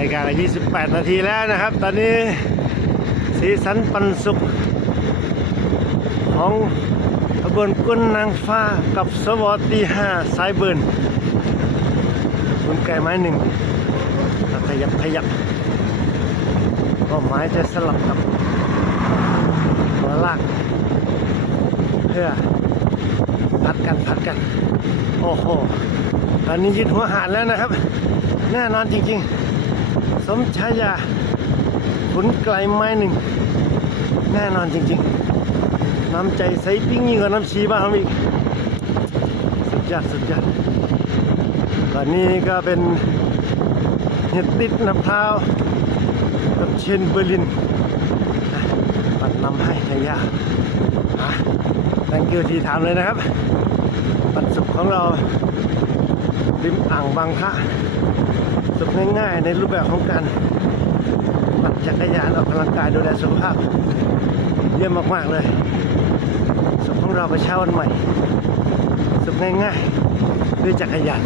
นาฬิกาก็28 นาทีแล้วนะครับ ตอนนี้สีสันปันสุข ของขบวนกุนนางฟ้ากับสวอตีห้าสายเบิร์นคุณไก่ไม้หนึ่งขยับขยับก็ไม้จะสลับกับหัวลาก เพื่อพัดกันพัดกัน โอ้โห ตอนนี้ยึดหัวหาดแล้วนะครับ แน่นอนจริง ๆ สมชายาขุนไกลไม้หนึ่ง แน่นอนจริงๆ น้ำใจใสปิ้งยิ่งกว่าน้ำชีบ้านผมอีก สุดยอดสุดยอดตอนนี้ก็เป็นเห็ดติดมะพร้าวกับเชนเบอร์ลินนะปัดนำให้นายยาอะ thank you ที่ถามเลยนะครับ ปันสุขของเราริมอ่างบางพระ สุขง่ายๆในรูปแบบของการปั่นจักรยานออกกำลังกายดูแลสุขภาพ เยี่ยมมากๆเลย สุขของเราไปเช้าวันใหม่ สุขง่ายๆ ด้วยจักรยาน